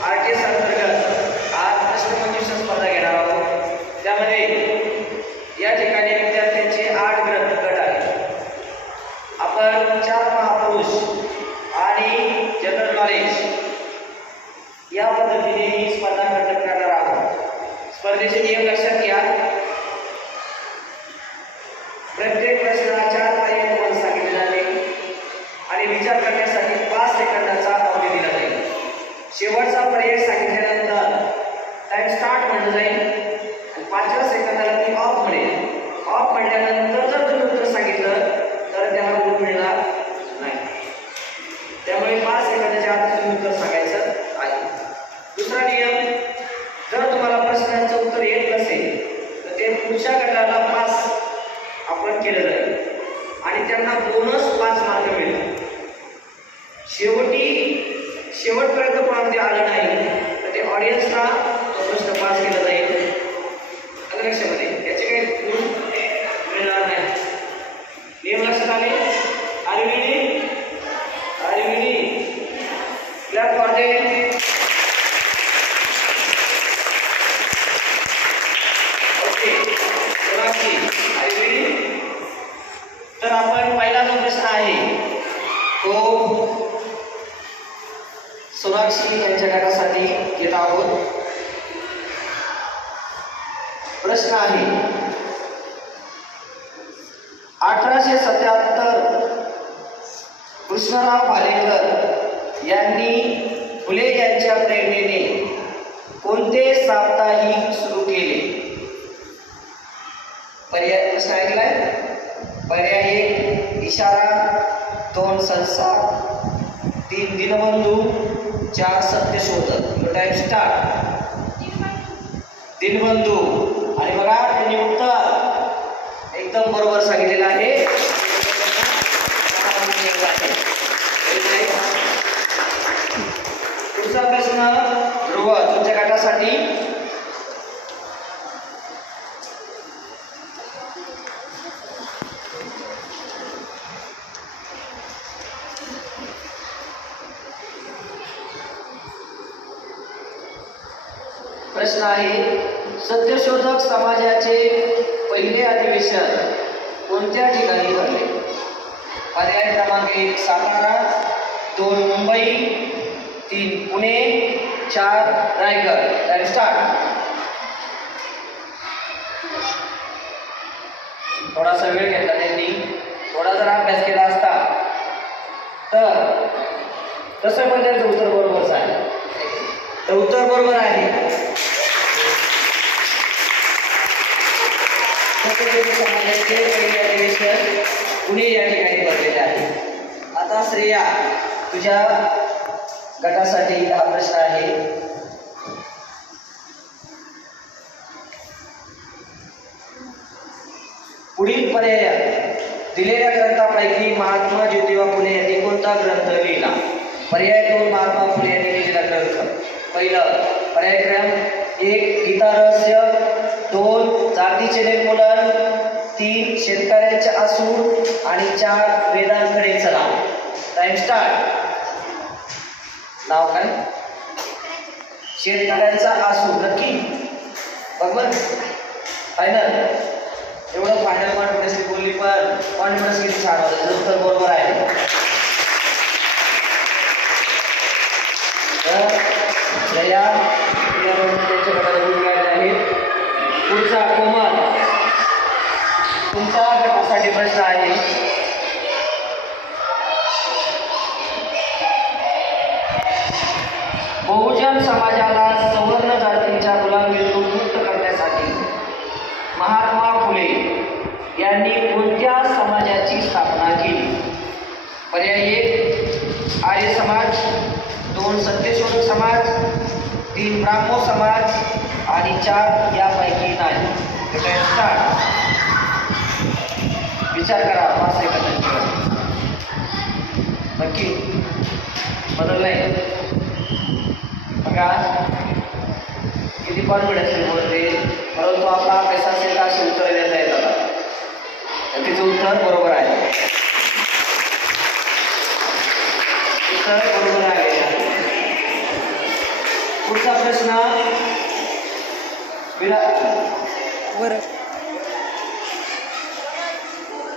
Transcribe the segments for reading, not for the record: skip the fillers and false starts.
RTS अंतर्गत आज प्रश्नमंजुषा स्पर्धा घेणार आहोत. त्यामध्ये या ठिकाणी विद्यार्थ्यांचे 8 गट आहेत. आपण 4 महापुरुष आणि जनरल नॉलेज या पद्धतीने ही स्पर्धा कंडक्ट करणार आहोत. स्पर्धेचे नियम लक्षात घ्या. प्रत्येक प्रश्नाला 4 पर्याय तुम्हाला सांगितले जाते आणि विचार करण्यासाठी 5 सेकंदाचा अवधी दिला जाईल. शेवटचा पर्याय सांगितल्यानंतर टाइम स्टार्ट म्हणलं जाईल आणि 5व्या सेकंदाला ती ऑफ म्हणेल. ऑफ म्हणल्यानंतर जर तुम्ही उत्तर सांगितलं तर त्याला गुण मिळणार नाही. त्यामुळे 5 सेकंदाच्या आत तुम्ही उत्तर सांगायचं आहे. दुसरा नियम, जर तुम्हाला प्रश्नांचं उत्तर येत नसेल तर ते पुढच्या गटाला पास आपण केलं जाईल आणि त्यांना बोनस 5 मार्क मिळतील. शेवटपर्यंत कोणामध्ये आलं नाही तर ते ऑडियन्सला तो प्रश्न पास केला जाईल. लक्षामध्ये त्याचे काही गुण मिळणार नाही. नियम लक्षात आले? आरविडी क्लॅप फॉर देम. ओके, तर आपण पहिला जो प्रश्न आहे तो सोनाक्षी यांच्या गटासाठी घेत आहोत. प्रश्न आहे, 1877 कृष्णराव भालेकर यांनी फुले यांच्या प्रेरणेने कोणते साप्ताहिक सुरू केले? पर्याय प्रश्न ऐकलाय? पर्याय 1 इशारा, 2 संसार, 3 दिनबंधू, 4 सत्यशोधक. Time start. दिनबंधू. आणि बघा त्यांनी उत्तर एकदम बरोबर सांगितलेलं आहे. पुढचा प्रश्न ध्रुव तुमच्या गटासाठी. प्रश्न आहे, सत्यशोधक समाजाचे पहिले अधिवेशन कोणत्या ठिकाणी भरले? पर्याय क्रमांक 1 सातारा, 2 मुंबई, 3 पुणे, 4 रायगड. Time start. थोडासा वेळ घेतला त्यांनी. थोडा जर अभ्यास केला असता तर तसं पण त्यांचं उत्तर बरोबरच आहे. तर उत्तर बरोबर आहे. समाजाचे पहिले अधिवेशन पुणे या ठिकाणी भरलेले आहे. आता श्रेया तुझ्या गटासाठी हा प्रश्न आहे. पुढील पर्यायात दिलेल्या ग्रंथापैकी महात्मा ज्योतिबा फुले यांनी कोणता ग्रंथ लिहिला? पर्याय 2 महात्मा फुले यांनी लिहिलेला ग्रंथ. पहिलं पर्याय क्रम 1 गीता रहस्य, 2 जातीचे निर्मूलन, 3 शेतकऱ्यांचे आसूड आणि 4 वेदांकडे चला. Time start. नाव काय? शेतकऱ्यांचा आसूड. नक्की बरोबर? फायनल. एवढं फायनल कॉन्फिडन्स बोलली पण कॉन्फिडन्स किती छान होतं. उत्तर बरोबर आहे. तर श्रेया त्यांच्या गटाला गुण मिळाले आहेत. पुढचा कोमल तुमच्या गटासाठी प्रश्न आहे. बहुजन समाजाला सवर्ण जातींच्या गुलामीतून मुक्त करण्यासाठी महात्मा फुले यांनी कोणत्या समाजाची स्थापना केली? पर्याय 1 आर्य समाज, 2 सत्यशोधक समाज, 3 ब्राह्मो समाज आणि 4 यापैकी नाही. विचार करा. 5 सेकंदांची वेळ. नक्की बदललंय बघा. किती कॉन्फिडन्स बोलते. परंतु आपला अभ्यास असेल तर अशी उत्तर देता येतात. तिचं उत्तर बरोबर आहे. उत्तर बरोबर आहे. पुढचा प्रश्न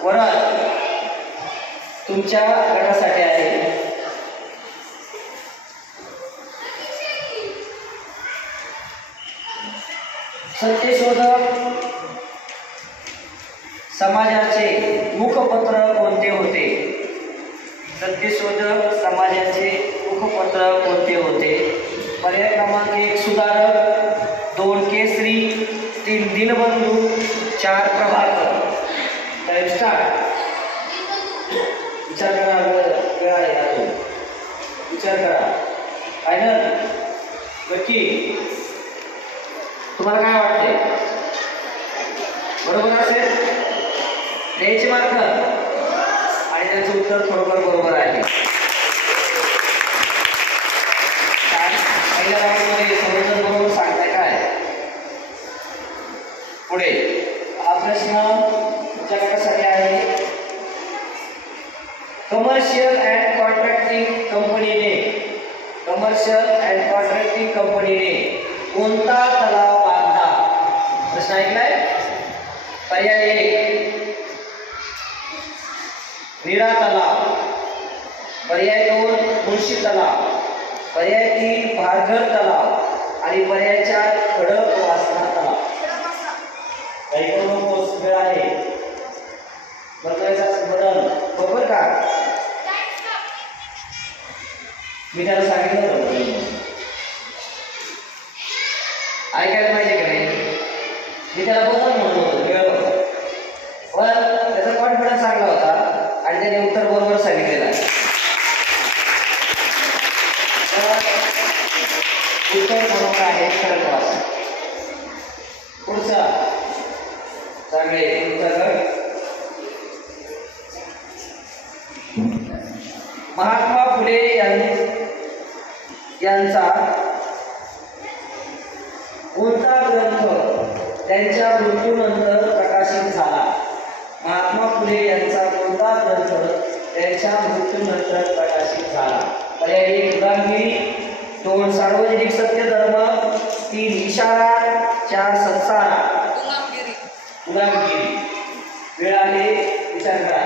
वरद तुमच्या गटासाठी आहे. सत्यशोधक समाजाचे मुखपत्र कोणते होते? सत्यशोधक समाजाचे मुखपत्र कोणते होते? पर्याय क्रमांक 1 सुधारक, 2 केसरी, 3 दिनबंधू, 4 प्रभाकर. Time start. विचार करा, वेळ आहे अजून. विचार करा. फायनल नक्की तुम्हाला काय वाटते? बरोबर असेल द्यायचे मार्क आणि त्याचं उत्तर थोडंफार बरोबर आहे. पहिल्या राऊंडमध्ये सर्वजण बरोबर सांगताय काय? पुढे हा प्रश्न तुमच्या गटासाठी आहे. कमर्शियल अँड कॉन्ट्रॅक्टिंग कंपनीने कोणता तलाव बांधला? प्रश्न ऐकलाय? पर्याय 1 नीरा तलाव, पर्याय 2 मुळशी तलाव, पर्याय 3 भारघर तलाव आणि पर्याय 4 खडक वासना तलाव. काही वेळ आहे बदल बरोबर का? मी त्याला सांगितलं होतं ऐकायला पाहिजे की नाही. मी त्याला बदल म्हणत होतो वेळ पण त्याचा कॉन्फिडन्स चांगला होता आणि त्याने उत्तर बरोबर सांगितलेलं आहे. उत्तर बरोबर आहे खडक वासना. पुढचा चांगले उत्तर. महात्मा फुले यांचा कोणता ग्रंथ त्यांच्या मृत्यूनंतर प्रकाशित झाला? महात्मा फुले यांचा कोणता ग्रंथ त्यांच्या मृत्यूनंतर प्रकाशित झाला? पर्याय 1 गुलामगिरी, 2 सार्वजनिक सत्यधर्म, 3 इशारा, 4 संसारा. गुलामगिरी. वेळ आहे विचार करा.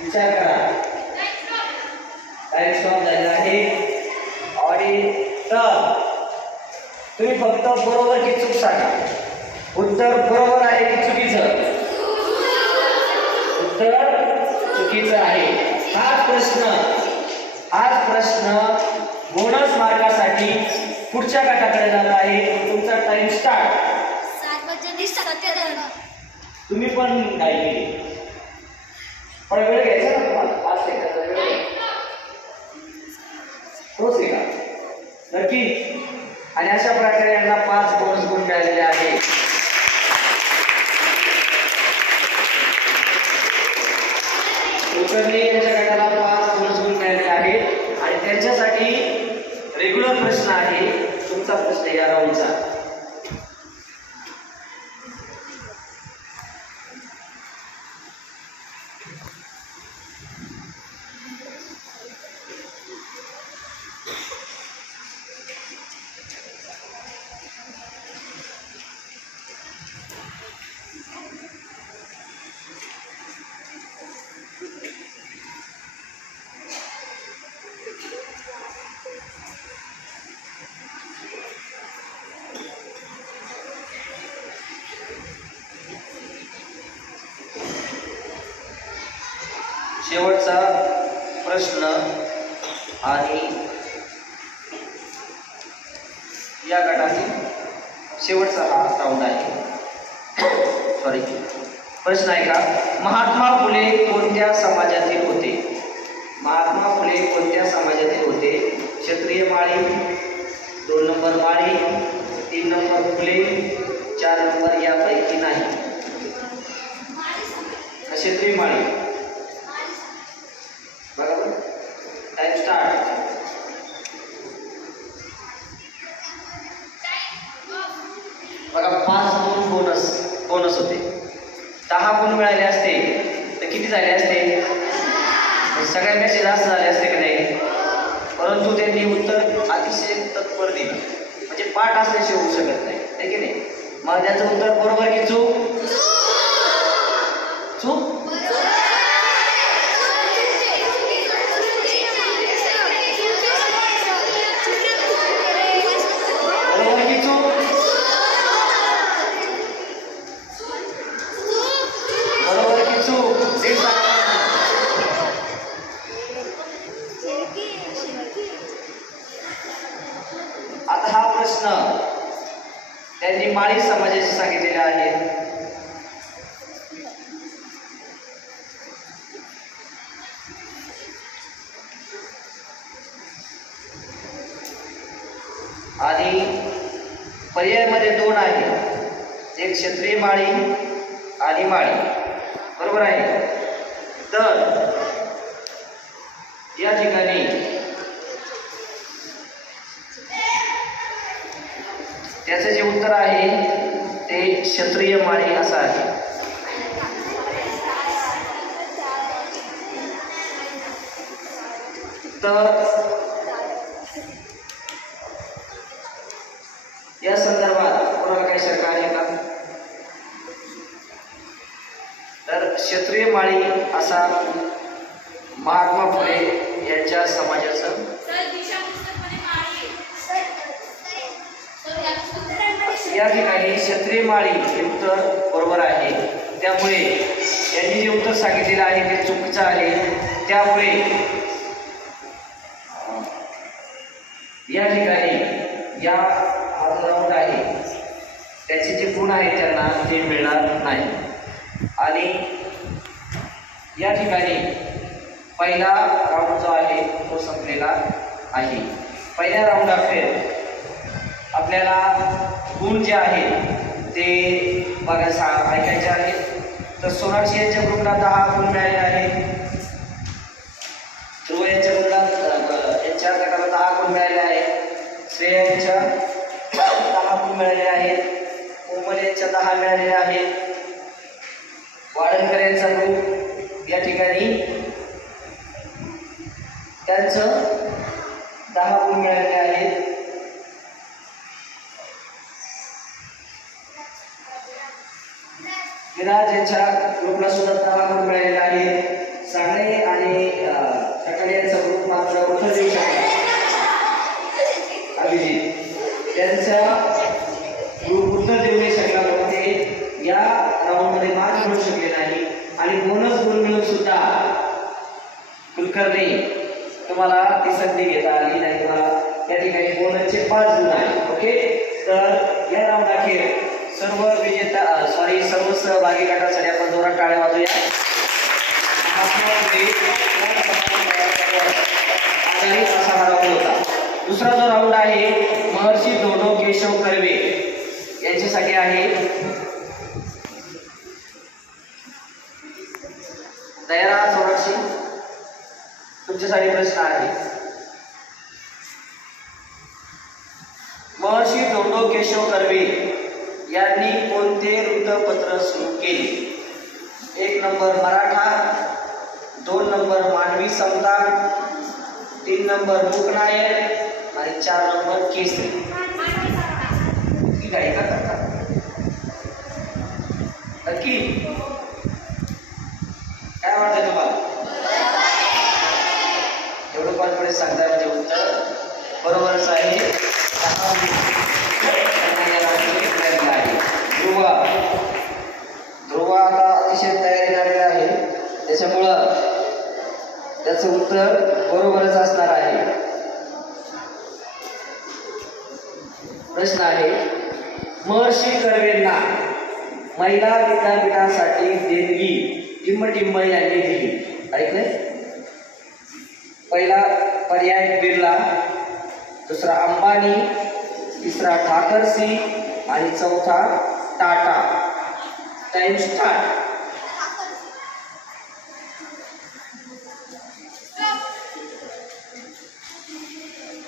विचार करा. टाइम स्टॉप झालेला आहे. ऑडिटर तुम्ही फक्त बरोबर की चूक सांगा. उत्तर बरोबर आहे की चुकीचं? उत्तर चुकीचं आहे. हाच प्रश्न बोनस मार्कासाठी पुढच्या गटाकडे जात आहे. तुमचा टाइम स्टार्ट. तुम्ही पण काय केली पण वेळ घ्यायचा ना तुम्हाला. 5 सेकंदाचा वेळ पोहोचले का नक्की? आणि अशा प्रकारे यांना 5 बोनस गुण मिळालेले आहेत. कुलकर्णी यांच्या गटाला 5 बोनस गुण मिळालेले आहेत आणि त्यांच्यासाठी रेग्युलर प्रश्न आहे. तुमचा प्रश्न या राऊंडचा. शेवटचा प्रश्न आणि या गटातील शेवटचा हा राऊंड आहे. सॉरी प्रश्न आहे का? महात्मा फुले कोणत्या समाजातील होते? महात्मा फुले कोणत्या समाजातील होते? क्षत्रिय माळी, 2 नंबर माळी, 3 नंबर फुले, 4 नंबर यापैकी नाही. क्षत्रिय माळी. बरोबर. Time start. बघा 5 गुण बोनस होते. 10 गुण मिळाले असते तर किती झाले असते? सगळ्या मेसेज असं झाले असते की नाही? परंतु त्यांनी उत्तर पेपर दिला, म्हणजे पाठ असल्याशिवाय होऊ शकत नाही, है की नाही? मग त्याचं उत्तर बरोबर की चूक? चूक. बरोबर की चूक? बरोबर की चूक? ते सांगा. आता हा प्रश्न त्यांनी माळी समाजाशी सांगितलेला आहे. आणि पर्यायामध्ये दोन आहे, एक क्षत्रिय माळी आणि माळी, बरोबर आहे. तर या ठिकाणी त्याचं जे उत्तर आहे ते क्षत्रिय माळी असं आहे. तर या संदर्भात कोणाला काही शंका आहे का? तर क्षत्रिय माळी असा महात्मा फुले यांच्या समाजाचं या ठिकाणी क्षत्रिय माळी हे उत्तर बरोबर आहे. त्यामुळे यांनी जे उत्तर सांगितलेलं आहे ते चुकीचं आहे. त्यामुळे या ठिकाणी या राऊंड आहे त्याचे जे गुण आहेत त्यांना ते मिळणार नाही. आणि या ठिकाणी पहिला राऊंड जो आहे तो संपलेला आहे. पहिल्या राऊंड अखेर आपल्याला गुण जे आहेत ते बघा ऐकायचे आहेत. तर सोनाक्षी यांच्या ग्रुपला 10 गुण मिळाले आहेत. ध्रुव यांच्या ग्रुपला यांच्या गटाला 10 गुण मिळाले आहेत. श्रेया यांच्या 10 गुण मिळालेले आहेत. कोमल यांच्या 10 मिळालेले आहेत. वाडणकर यांचा ग्रुप या ठिकाणी त्यांचं 10 गुण मिळालेले आहेत. विराज यांच्या ग्रुपला सुद्धा 10 गुण मिळालेले आहे. सागळे आणि खटाळे यांचा ग्रुप मात्र उत्तर देऊ शकला. अभिजित त्यांचा ग्रुप उत्तर देऊ नाही शकला, ते या राऊंडमध्ये मार्क मिळू शकले नाही. आणि बोनस गुण मिळून सुद्धा कुलकर्णी तुम्हाला ती संधी घेता आली नाही. तुम्हाला त्या ठिकाणी बोनसचे 5 गुण आहेत. ओके, तर या राऊंड अखेर सर्व विजेता सर्व सहभागी गटासाठी आपण जोरात टाळ्या वाजूया. असा हा राऊंड होता. दुसरा जो राऊंड आहे महर्षी धोंडो केशव कर्वे यांच्यासाठी आहे. दयारा सोनाक्षी तुमच्यासाठी प्रश्न आहे. महर्षी धोंडो केशव कर्वे यांनी कोणते वृत्तपत्र सुरू केले? 1 नंबर मराठा, 2 नंबर मानवी समता, 3 नंबर मूकनायक आणि 4 नंबर केसरी. ठीक आहे का? नक्की काय वाटतं तुम्हाला? एवढं कॉन्फिडन्स सांगताय म्हणजे उत्तर बरोबरच आहे. ध्रुव आता अतिशय तयारी झालेला आहे, त्याच्यामुळं त्याचं उत्तर बरोबरच असणार आहे. प्रश्न आहे महर्षी कर्वेंना महिला विद्यापीठासाठी देणगी टिंब यांनी दिली. ऐकले? पहिला पर्याय बिर्ला, दुसरा अंबानी, तिसरा ठाकरसी आणि चौथा टाटा. Time start.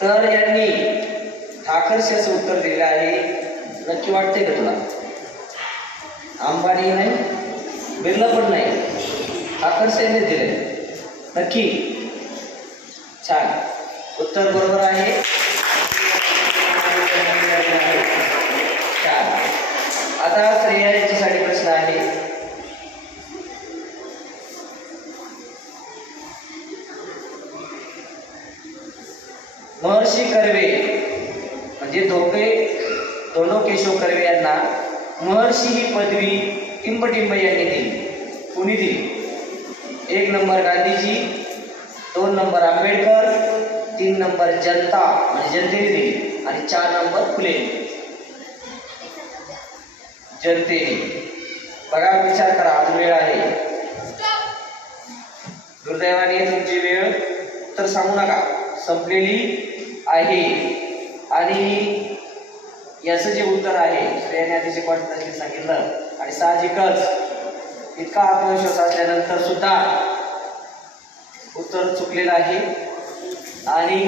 तर यांनी ठाकरसीचं उत्तर दिलं आहे. नक्की वाटते का तुला? अंबानी नाही, बिर्ला पण नाही, ठाकरसीने दिले. नक्की? छान, उत्तर बरोबर आहे. महर्षी कर्वे म्हणजे धोंडो केशव कर्वे यांना महर्षी ही पदवी टिंबटिंब यांनी दिली. कुणी दिली? 1 number Gandhiji, 2 number Ambedkar, 3 number जनता म्हणजे जनतेने दिली आणि 4 नंबर फुले जनतेने. बघा, विचार करा, अजून वेळ आहे. दुर्दैवाने तुमची वेळ तर सांगू नका संपलेली आहे. आणि याचं जे उत्तर आहे श्रेयाने अतिशय कॉन्फिडन्सने सांगितलं आणि साहजिकच इतका आत्मविश्वास असल्यानंतर सुद्धा उत्तर चुकलेलं आहे. आणि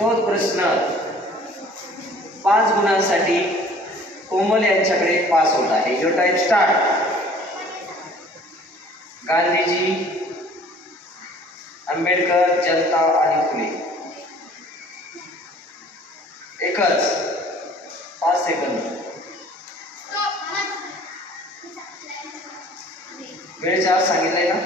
तोच प्रश्न 5 गुणांसाठी कोमल यांच्याकडे पास होत आहे. Your time start. Gandhiji, Ambedkar, जनता आणि फुले. एकच 5 सेकंद. वेळेच्या आज सांगितलंय ना?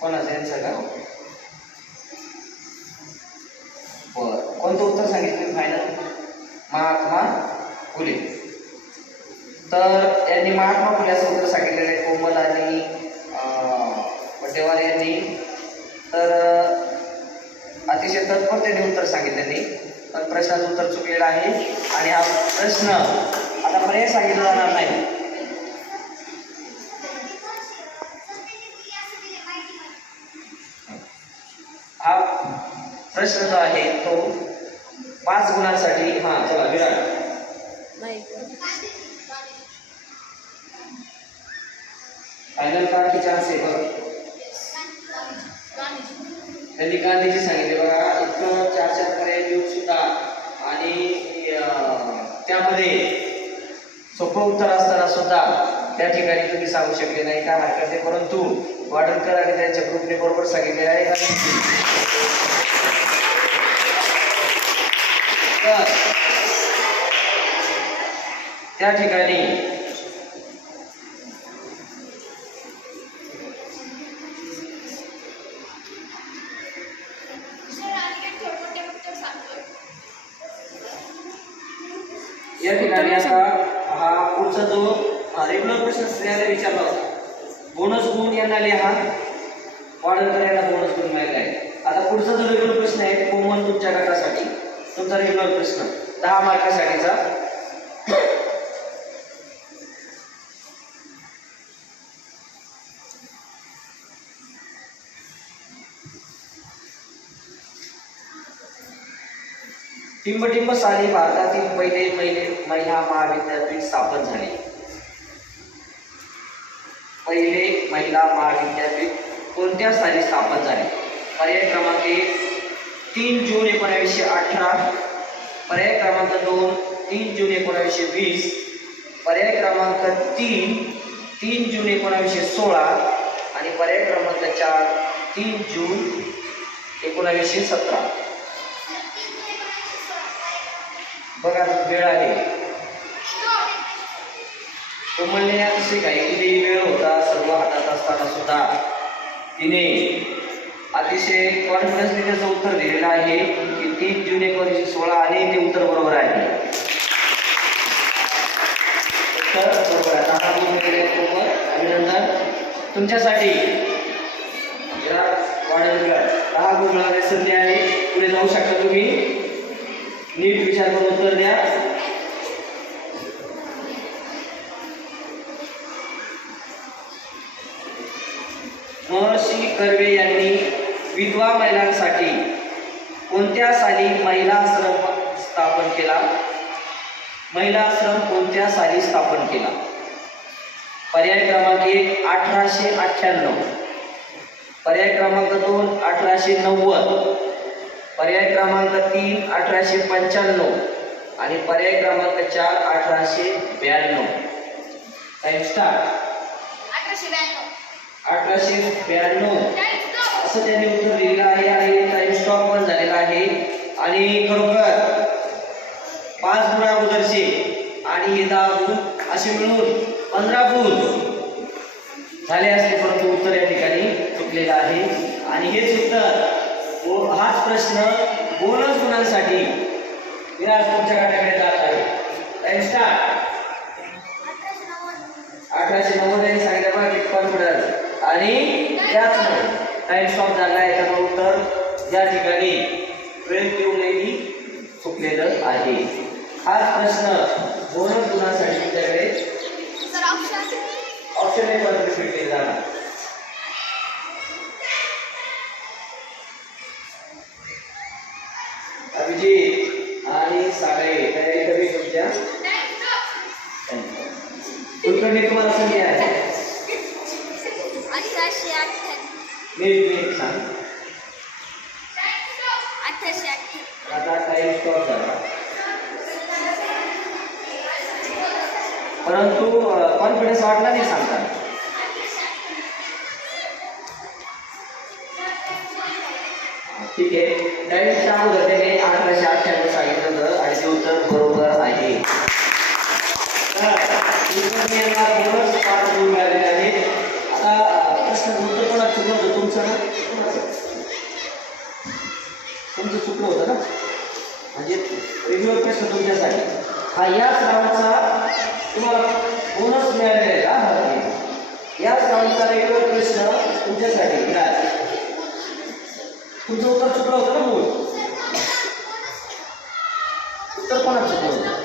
कोणाचं यांचं का? बरं, कोणतं उत्तर सांगितलं फायनल? महात्मा फुले. तर यांनी महात्मा फुले असं उत्तर सांगितलेलं आहे कोमल आणि पटेवार यांनी. तर अतिशय तत्परतेने उत्तर सांगितलं नाही, पण प्रश्नाचं उत्तर चुकलेलं आहे. आणि हा प्रश्न आता पर्याय सांगितला जाणार नाही. हा प्रश्न जो आहे तो 5 गुणांसाठी. हा चला विराट. फायनल का की चान्स आहे? बघा, त्यांनी गांधीजी सांगितले. बघा, इतकं 4 पर्याय देऊन सुद्धा आणि त्यामध्ये सोपं उत्तर असताना सुद्धा त्या ठिकाणी तुम्ही सांगू शकले नाही. काय हरकत नाही, परंतु वाडणकर आणि त्यांच्या ग्रुपने बरोबर सांगितले आहे. तर त्या ठिकाणी आता हा पुढचा जो रेग्युलर प्रश्न स्त्रियाला विचारला होता, बोनस गुण यांना लिहा. वाडणकर यांना बोनस गुण माहिती आहे. आता पुढचा जो रेग्युलर प्रश्न आहे कोमल तुमच्या गटासाठी तुमचा रेग्युलर प्रश्न 10 मार्कासाठीचा. टिंबटिंब साली भारतातील पहिले महिला महाविद्यापीठ स्थापन झाले. पहिले महिला महाविद्यापीठ कोणत्या साली स्थापन झाले? पर्याय क्रमांक 1 3 जून 1918, पर्याय क्रमांक 2 3 जून 1920, पर्याय क्रमांक 3 3 जून 1916 आणि पर्याय क्रमांक 4 3 जून 1917. बघा, वेळ आहे. कोमलने अतिशय काही केली, वेळ होता, सर्व हातात असताना सुद्धा तिने अतिशय कॉन्फिडन्सने त्याचं उत्तर दिलेलं आहे की 3 जून 1916 आणि ते उत्तर बरोबर आहे. उत्तर बरोबर आहे. कोमल, अभिनंदन तुमच्यासाठी. वाढवलं 10 गुण मिळाले. संधी आहे, पुढे जाऊ शकता तुम्ही. नीट विचार करून उत्तर द्या. महर्षी कर्वे यांनी विधवा महिलांसाठी कोणत्या साली महिला आश्रम स्थापन केला? महिला आश्रम कोणत्या साली स्थापन केला? पर्याय क्रमांक 1 1898, पर्याय क्रमांक 2 1890, पर्याय क्रमांक 3 1895 आणि पर्याय क्रमांक 4 1892. Time start. 1892 असं त्यांनी उत्तर दिलेलं आहे आणि टाइम स्टॉप पण झालेला आहे. आणि खरोखर 5 गुण अगोदरचे आणि हे 10 गुण असे मिळून 15 गुण झाले असते, परंतु उत्तर या ठिकाणी चुकलेलं आहे. आणि हेच उत्तर हाच प्रश्न बोनस गुणांसाठी विराज तुमच्या गटाकडे जात आहे. Time start. 1890 यांनी सांगितलं बघा किती कॉन्फिडन्स आणि त्याच टाइम स्टॉप झाला आहे. त्यामुळे उत्तर ज्या ठिकाणी वेळ देऊनही चुकलेलं आहे. हाच प्रश्न बोनस गुणांसाठी तुमच्याकडे ऑप्शन ए वर रिपीट केला जाणार. अभिजित आणि सागळे तयारी कमी तुमच्या कुलकर्णी तुम्हाला संधी आहे. नीट सांग. आता टाइम स्टॉप झाला, परंतु कॉन्फिडन्स वाटला नाही सांगता. ठीक आहे. टाइमच्या अगोदर त्याने 1898 सांगितलं होतं आणि ते उत्तर बरोबर आहे. बोनस 5 गुण मिळालेले आहेत. आता प्रश्न उत्तर कोणा चुकलं होतं? तुमचं ना, तुमचं चुकलं होतं ना, म्हणजे रेग्युलर प्रश्न तुमच्यासाठी हा याच राऊंडचा तुम्हाला बोनस मिळालेला आहे का? याच राऊंडचा रेग्युलर प्रश्न तुमच्यासाठी. तुमचं उत्तर चुकलं होतं ना, मूळ उत्तर कोणाचं चुकलं होतं?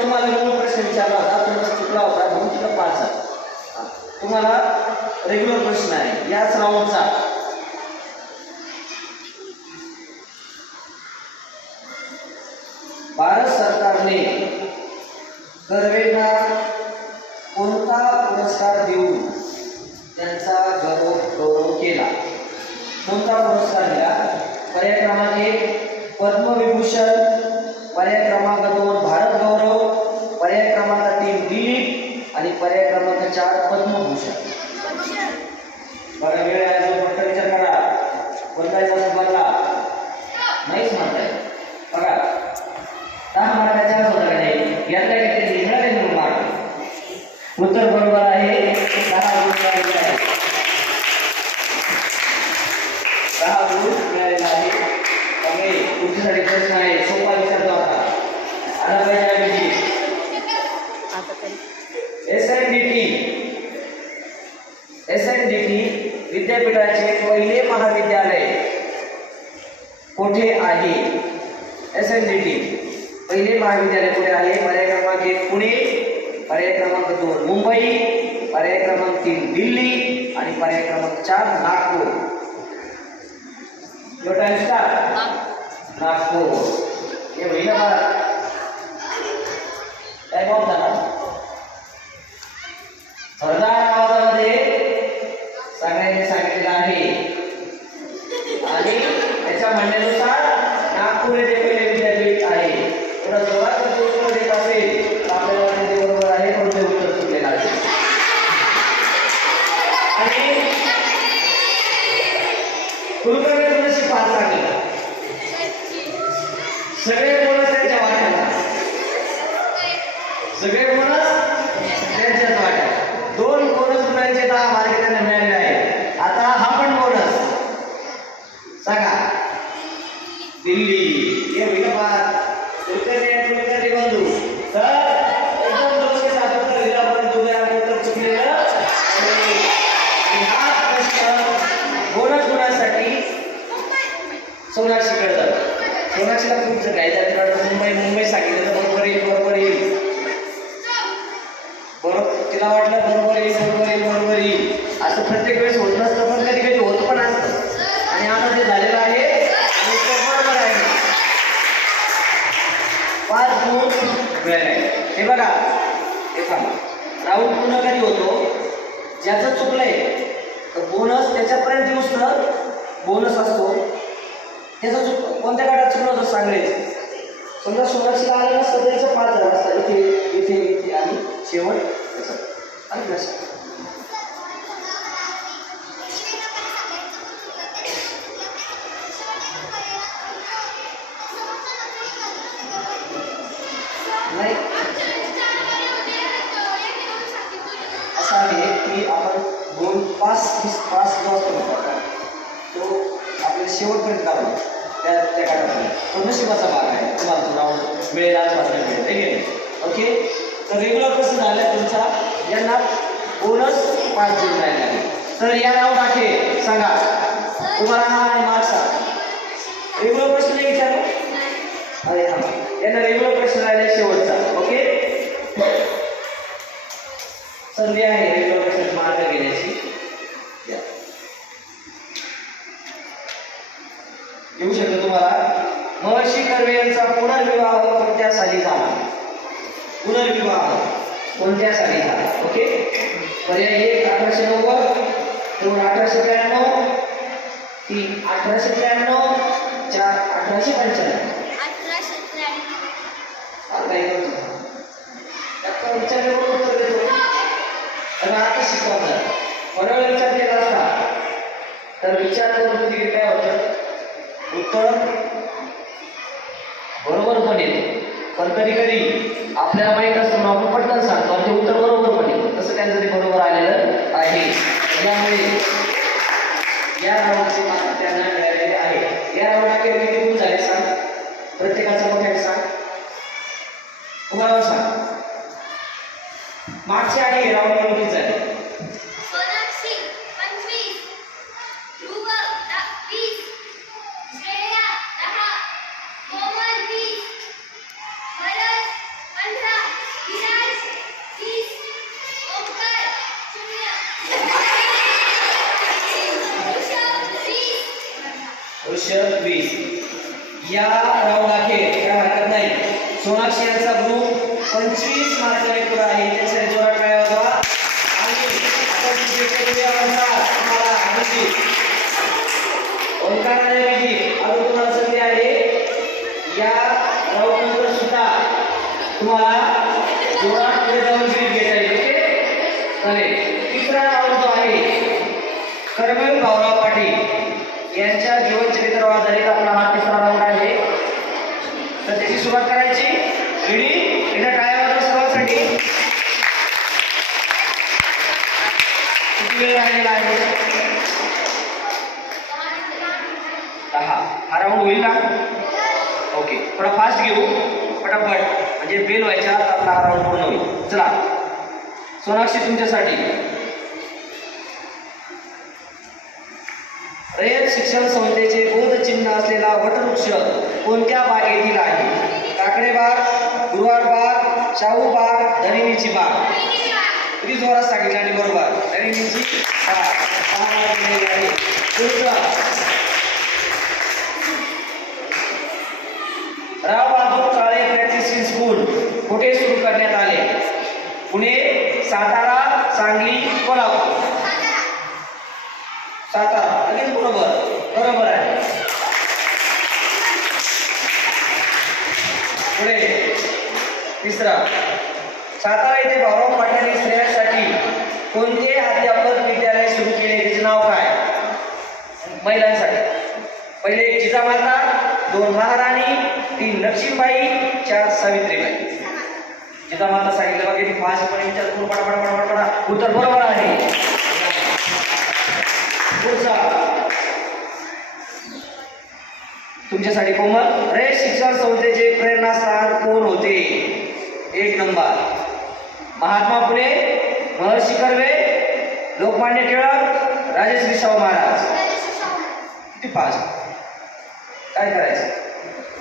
तुम्हाला मूळ प्रश्न विचारला होता, तुमचा चुकला होता म्हणून तिथं 5 आहे. तुम्हाला रेग्युलर प्रश्न आहे याच राऊंडचा. भारत सरकारने कर्वेंना कोणता पुरस्कार देऊन त्यांचा गौरव केला? कोणता पुरस्कार दिला? पर्याय क्रमांक 1 पद्मविभूषण, पर्याय क्रमांक 2 भारत गौरव, पर्याय क्रमांक 3 दिलीप आणि पर्याय क्रमांक 4 पद्मभूषण. बघा वेळ आहे, जो फक्त विचार करा. कोणताही प्रश्न बनला नाहीच म्हणताय. बघा 10 मार्काच्या होता का नाही, यातल्या काहीतरी मिळाले म्हणून मार्क. उत्तर बरोबर आहे. 10 गुण मिळालेले आहे. 10 गुण मिळालेले आहे. त्यामुळे तुमच्यासाठी प्रश्न आहे, सोपा विचारतो आता. आला पाहिजे अभिजित. SNDT विद्यापीठाचे पहिले महाविद्यालय कुठे आहे? SNDT पहिले महाविद्यालय कुठे आहे? पर्याय क्रमांक 1 पुणे, पर्याय क्रमांक 2 मुंबई, पर्याय क्रमांक 3 दिल्ली आणि पर्याय क्रमांक 4 नागपूर. नागपूर. हे होईल का? टाइम ऑफ झाला. सरदार आवाजामध्ये सगळ्यांनी सांगितलेलं आहे आणि त्याच्या म्हणण्यानुसार नागपूर येथे पहिले विद्यापीठ आहे. थोडा जोरात उत्तर देत असेल तर आपल्याला वाटते बरोबर आहे, पण ते उत्तर चुकलेलं आहे. आणि कुलकर्णी तुमची 5 सांगितलं. सगळे बोनस त्यांच्या वाट्याला, सगळे बोनस त्यांच्याच वाट्याला. 2 बोनस गुणांचे 10 मार्क त्यांना मिळालेले आहे. आता हा पण बोनस सांगा. दिल्ली हे होईल बात. कुलकर्णी बंधू तर एकदम दोषी साधून दिला, पण तुझ्या उत्तर चुकलेलं. आणि हा प्रश्न बोनस गुणांसाठी सोनाक्षी कळतं. सोनाक्षीला तुमचं काय झालं? मुंबई सांगितलं तर बरोबर येईल, बरोबर येईल. बरोबर तिला वाटलं बरोबर येईल, बरोबर येईल, बरोबर येईल. असं प्रत्येक वेळेस होत नसतं, पण कधी कधी होत पण असतं. आणि आता ते झालेलं आहे आणि बरोबर आहे. 5 गुण मिळाले. हे बघा, हे सांगा राऊंड पूर्ण कधी होतो? ज्याचं चुकलंय तर बोनस त्याच्यापर्यंत येऊस तर बोनस असतो. त्याचा चुक कोणत्या गटात चुकलं होतं सांगलेच. समजा सोनाक्षीला आलं नसतं तर त्याचं 5 झालं असतं. इथे इथे इथे आणि शेवट आणि लक्षात. नाही असं आहे की आपण 2-5 जो असतो ना तो आपल्याला शेवटपर्यंत काढून त्या काढायला तो नशिबाचा भाग आहे. तुम्हाला तो राऊंड मिळेल आज मिळेल. ओके, तर रेग्युलर प्रश्न झाला तुमचा, यांना बोनस 5 देऊन राहिले आहे. तर या राऊंड आहे सांगा तुम्हाला हा आणि मार्क्स रेग्युलर प्रश्न नाही विचारलं. अरे हा यांना रेग्युलर प्रश्न राहिले शेवटचा. ओके, संधी आहे रेग्युलर प्रश्न मार्क घेण्याची. येऊ शकतो तुम्हाला. महर्षी कर्वे यांचा पुनर्विवाह कोणत्या साली झाला? पुनर्विवाह कोणत्या साली झाला? ओके, पर्याय 1 1890, 2 1893, 3 1893, 4 1895. उत्तर देतो आणि आता शिकवणार. बरोबर विचार केला असता तर विचार करून किती काय होतं उत्तर बरोबर पण येते. पण कधी कधी आपल्याला माहीत असतं आपण पटकन सांगतो आणि ते उत्तर बरोबर पण येतं. तसं त्यांचं ते बरोबर आलेलं आहे. त्यामुळे या राऊंडचे मार्क त्यांना मिळालेले आहे. या राऊंडला किती गुण झाले सांग, प्रत्येकाचं मोठ्याने सांग. तुम्हाला सांग मागच्या आणि राऊंड किती झाले? ऋषभ 20. या राऊंड अखेर काय हरकत नाही. सोनाक्षी यांचा ग्रुप 25 मार्काने पुढे आहे. त्यासाठी जोरात टाळ्या वाजवा. आणि तुम्हाला ओंकाराने अजून तुम्हाला संधी आहे. या राऊंड नंतर सुद्धा तुम्हाला जोरात पुढे जाऊन ग्रीप घेता येईल. ओके, चालेल. तिसरा राऊंड जो आहे कर्मवीर भाऊराव पाटील यांच्या जीवनचरित्रावर आधारित आपला हा तिसरा राऊंड आहे. तर त्याची सुरुवात करायची. रेडी? एकदा टाळ्या वाजवा सर्वांसाठी. किती वेळ राहिलेला आहे? 10. हा राऊंड होईल ना? ओके, थोडा फास्ट घेऊ पटापट, म्हणजे बेल व्हायच्या आत आपला हा राऊंड पूर्ण होईल. चला सोनाक्षी तुमच्यासाठी. रयत शिक्षण संस्थेचे बौद्ध चिन्ह असलेला वटवृक्ष कोणत्या बागेतील आहे? काकडे बाग, गुरुवार बाग, शाहू बाग, धनिनीची बाग. किती जोरात सांगितलं आणि बरोबर. धनिनीची बाग 6 मार्क मिळाले आहे. राव बहादूर काळे प्रॅक्टिसिंग स्कूल कुठे सुरू करण्यात आले? पुणे, सातारा, सांगली, कोल्हापूर. सातारा. लगेच बरोबर आहे. पुढे तिसरा. सातारा येथे भाऊराव पाटलांनी स्त्रियांसाठी कोणते अध्यापक विद्यालय सुरू केले? त्याचे नाव काय? महिलांसाठी. पहिले 1 जिजामाता, 2 महाराणी, 3 लक्ष्मीबाई, 4 सावित्रीबाई. जिजामाता सांगितलं बघा. किती फास्ट पण विचार करून पडा. उत्तर बरोबर आहे. तुमच्यासाठी कोमल. रयत शिक्षण संस्थेचे प्रेरणास्थान कोण होते? 1 नंबर महात्मा फुले, महर्षी कर्वे, लोकमान्य टिळक, राजश्री शाहू महाराज. किती फास्ट. काय करायचं?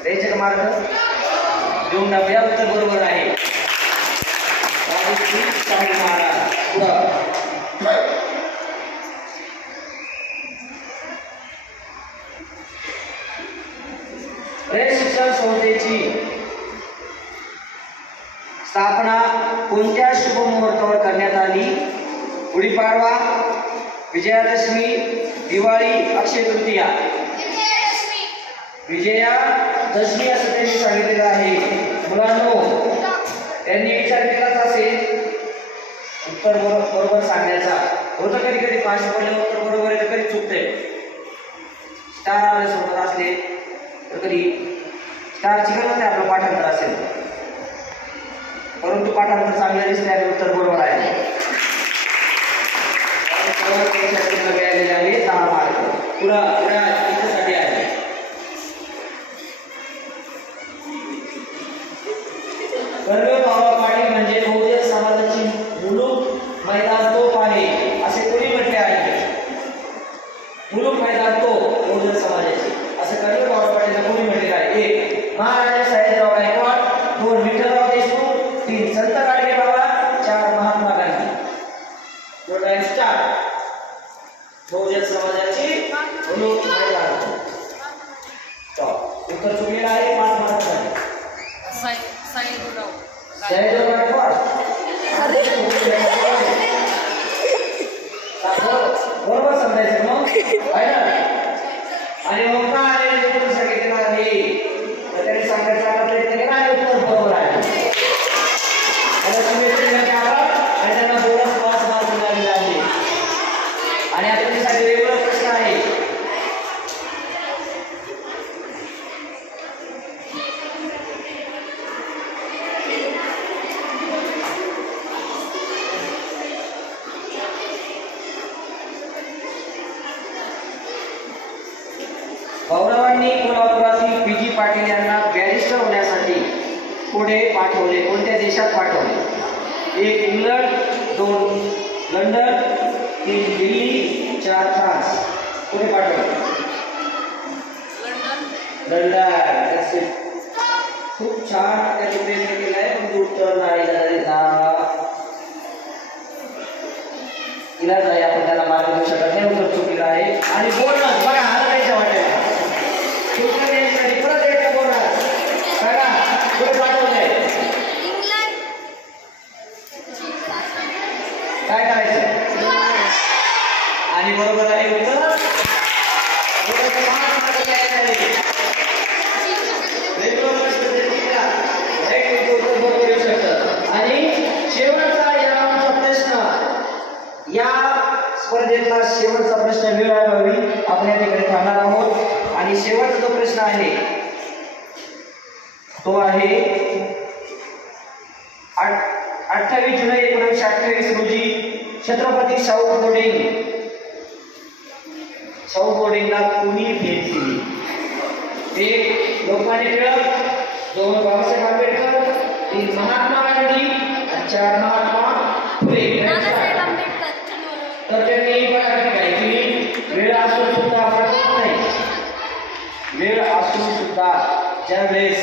द्यायचे का मार्ग? देऊन टाकूया. उत्तर बरोबर आहे. राजश्री शाहू महाराज. पुढं रयत शिक्षण संस्थेची स्थापना कोणत्या शुभ मुहूर्तावर करण्यात आली? गुढीपाडवा, विजयादशमी, दिवाळी, अक्षय तृतीया. विजयादशमी असं त्यांनी सांगितलेलं आहे. मुलांनो त्यांनी विचार केलाच असेल उत्तर बरोबर सांगण्याचा. होतं कधी कधी फास्ट पडलं उत्तर बरोबर आहे तर कधी चुकते. स्टार आले सोबत असले तर कधी स्टारची गरज नाही. आपलं पाठांतर असेल परंतु पाठांतर चांगलं दिसते आणि उत्तर बरोबर आहे. सर्व परीक्षांना मिळालेले आहे 10 मार्क. पुढे याच्यासाठी आहे कर्वे बाबा पाटील म्हणजे बहुजन समाजाची मुलूक मैदान तोफ आहे असे कोणी म्हटले आहे? मुलूक मैदान तोफ बहुजन समाजाची असं कर्वे बाबा पाटील कोणी म्हटले आहे? 1 महाराजा सयाजीराव गायकवाड, 2 विठ्ठलराव देशमुख, 3 संत गाडगे बाबा, 4 महात्मा गांधी. टोटल स्टार बहुजन समाजाची मुलूक मैदान तोफ. उत्तर चुकलेलं आहे 5 मार्क. सयाजीराव गायकवाड बरोबर समजायचं मग आहे ना. आणि मग का आलेले उत्तर सांगितलेलं आहे तर त्याने सांगायचा प्रयत्न केला आणि उत्तर बरोबर आहे. त्याला शुभेच्छा द्या आणि त्यांना बोनस 5 मार्क मिळालेले आहे. आणि आता त्यासाठी रेग्युलर प्रश्न आहे. गौरवांनी कोल्हापुरातील पी.जी. पाटील यांना बॅरिस्टर होण्यासाठी पुढे पाठवले. कोणत्या देशात पाठवले? 1 इंग्लंड, 2 लंडन, 3 दिल्ली, 4 फ्रान्स. पुढे पाठवले लंडन. खूप छान त्याने प्रयत्न केला आहे पण उत्तर नाही इलाज आहे. आपण त्याला मार्ग देऊ शकत नाही. उत्तर चुकीला आहे. आणि बोनस बघा हरवायच्या वाटेला परत एकदा बोनस बघा पुढे पाठवलंय. काय करायचं? आणि बरोबर आहे उत्तर. आणि शेवटचा या प्रश्न या स्पर्धेतला शेवटचा प्रश्न वेळाभावी आपण या ठिकाणी थांबणार आहोत. आणि शेवटचा जो प्रश्न आहे तो आहे 28 जुलै 1928 रोजी छत्रपती शाहू बोर्डिंगला कुणी भेट दिली? 1 लोकमान्य टिळक, 2 बाबासाहेब आंबेडकर, 3 महात्मा गांधी, 4 महात्मा फुले. तर त्यांनी बघा काय की वेळ असून सुद्धा आपण नाही. वेळ असून सुद्धा ज्या वेळेस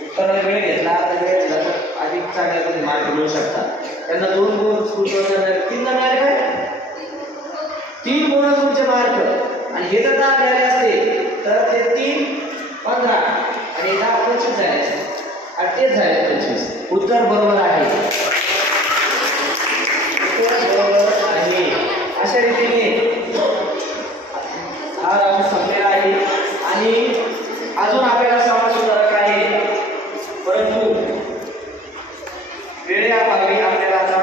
उत्तराला वेळ घेतला तर वेळ घेतला तर अधिक चांगल्या पद्धतीने मार्क मिळू शकतात. त्यांना 2 बोनस 3 मिळाले काय? 3 बोनस तुमचे मार्क. आणि हे जर 10 मिळाले असते तर ते 3 15 आणि 10 25 झाले आणि तेच झाले 25. उत्तर बरोबर आहे. अशा रीतीने हा राऊंड संपलेला आहे. आणि अजून आपल्याला समाज सुधारक आहे परंतु वेळेअभावी आपल्याला आता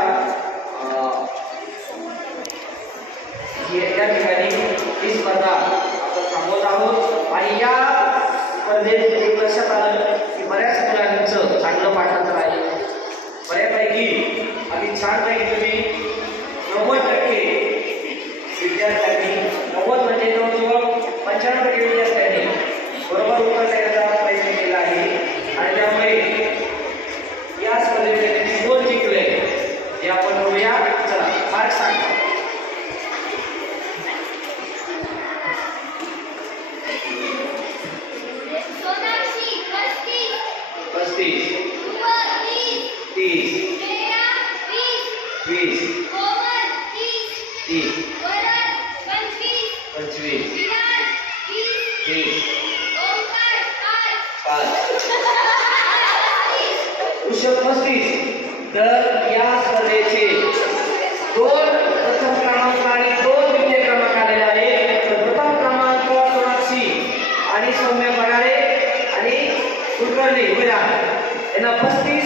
या ठिकाणी ही स्पर्धा आपण थांबवत आहोत. आणि या स्पर्धेत एक लक्षात आलं की बऱ्याच मुलांचं चांगलं पाठांतर आहे. बऱ्यापैकी अगदी छानपैकी तुम्ही 90% विद्यार्थ्यांनी 90 म्हणजे जवळजवळ 95% विद्यार्थ्यांनी बरोबर उत्तर देण्याचा प्रयत्न केला आहे. आणि त्यामुळे या स्पर्धेमध्ये त्यांनी 2 जिंकले. हे आपण बघूया. चला मार्क सांगा. पस्तीस, 30, 20, 30, 25, 30, 35. तर या स्पर्धेचे 2 प्रथम क्रमांक आणि 2 द्वितीय क्रमांक आलेले आहे. तर प्रथम क्रमांक सोनाक्षी आणि सौम्य पगारे आणि कुलकर्णी यांना 35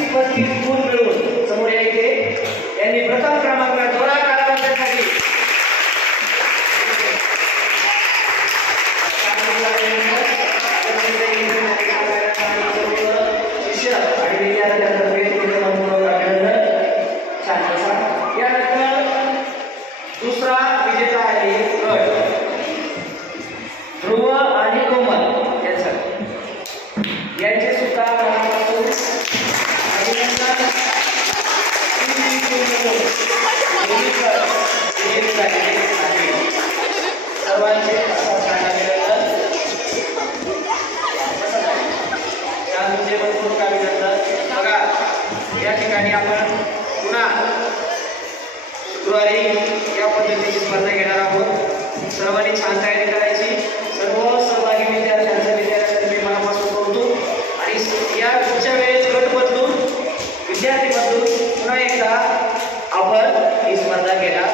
गुण मिळवून समोर यायचे. यांनी प्रथम क्रमांक जोरा काढण्यासाठी शिक्षक आणि विद्यार्थ्यांना यांचे सुद्धा मनापासून अभिनंदन. सर्वांचे तुमचे भरपूर अभिनंदन. बघा या ठिकाणी आपण पुन्हा शुक्रवारी या पद्धतीची स्पर्धा घेणार आहोत. सर्वांनी छान तयारी करायची. सर्व सहभागी विद्यार्थ्यांचं विद्यार्थ्यांचे मनापासून कौतुक. आणि या पुढच्या वेळेस गट बदलून विद्यार्थी बदलून पुन्हा एकदा आपण ही स्पर्धा घेणार